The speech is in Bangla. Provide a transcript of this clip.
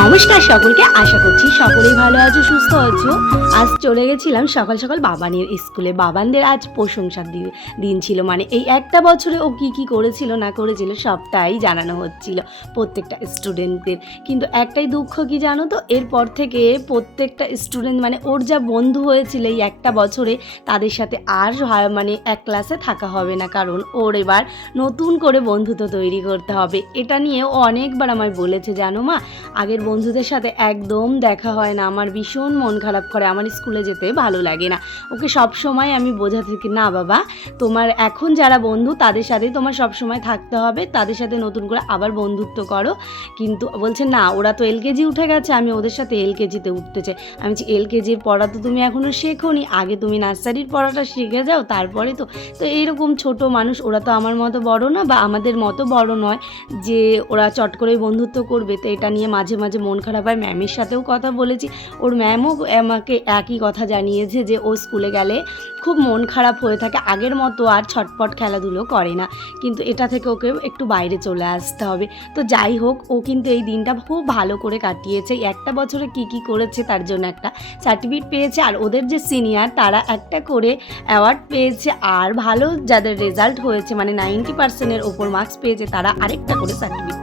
নমস্কার সকলকে, আশা করছি সকলেই ভালো আছো, সুস্থ আছো। আজ চলে গেছিলাম সকাল সকাল বাবানের স্কুলে। বাবানদের আজ প্রশংসার দিন ছিল, মানে এই একটা বছরে ও কি কি করেছিল না করেছিল সবটাই জানানো হচ্ছিল প্রত্যেকটা স্টুডেন্টদের। কিন্তু একটাই দুঃখ কি জানো তো, এরপর থেকে প্রত্যেকটা স্টুডেন্ট মানে ওর যা বন্ধু হয়েছিল এই একটা বছরে, তাদের সাথে আর মানে এক ক্লাসে থাকা হবে না, কারণ ওর এবার নতুন করে বন্ধুত্ব তৈরি করতে হবে। এটা নিয়ে ও অনেকবার আমায় বলেছে, জানো মা, আগের বন্ধুদের সাথে একদম দেখা হয় না, আমার ভীষণ মন খারাপ করে, আমার স্কুলে যেতে ভালো লাগে না। ওকে সব সময় আমি বোঝাতে থাকি, না বাবা, তোমার এখন যারা বন্ধু তাদের সাথেই তোমার সব সময় থাকতে হবে, তাদের সাথে নতুন করে আবার বন্ধুত্ব করো। কিন্তু বলছে না, ওরা তো এলকেজি উঠে গেছে, আমি ওদের সাথে এলকেজিতে উঠতে চাই। আমি বলছি, এলকেজির পড়া তো তুমি এখনও শেখোনি, আগে তুমি নার্সারির পড়াটা শিখে যাও, তারপরে তো এইরকম ছোট মানুষ, ওরা তো আমার মতো বড় না বা আমাদের মতো বড় নয় যে ওরা চট করে বন্ধুত্ব করবে। তো এটা নিয়ে মাঝে মাঝে মন খারাপ হয়। ম্যামের সাথেও কথা বলেছি, ওর ম্যামও আমাকে একই কথা জানিয়েছে যে ও স্কুলে গেলে খুব মন খারাপ হয়ে থাকে, আগের মতো আর ছটপট খেলাধুলো করে না, কিন্তু এটা থেকে ওকে একটু বাইরে চলে আসতে হবে। তো যাই হোক, ও কিন্তু এই দিনটা খুব ভালো করে কাটিয়েছে। একটা বছরে কি কি করেছে তার জন্য একটা সার্টিফিকেট পেয়েছে, আর ওদের যে সিনিয়র তারা একটা করে অ্যাওয়ার্ড পেয়েছে, আর ভালো যাদের রেজাল্ট হয়েছে মানে 90%-এর ওপর মার্কস পেয়েছে তারা আরেকটা করে সার্টিফিকেট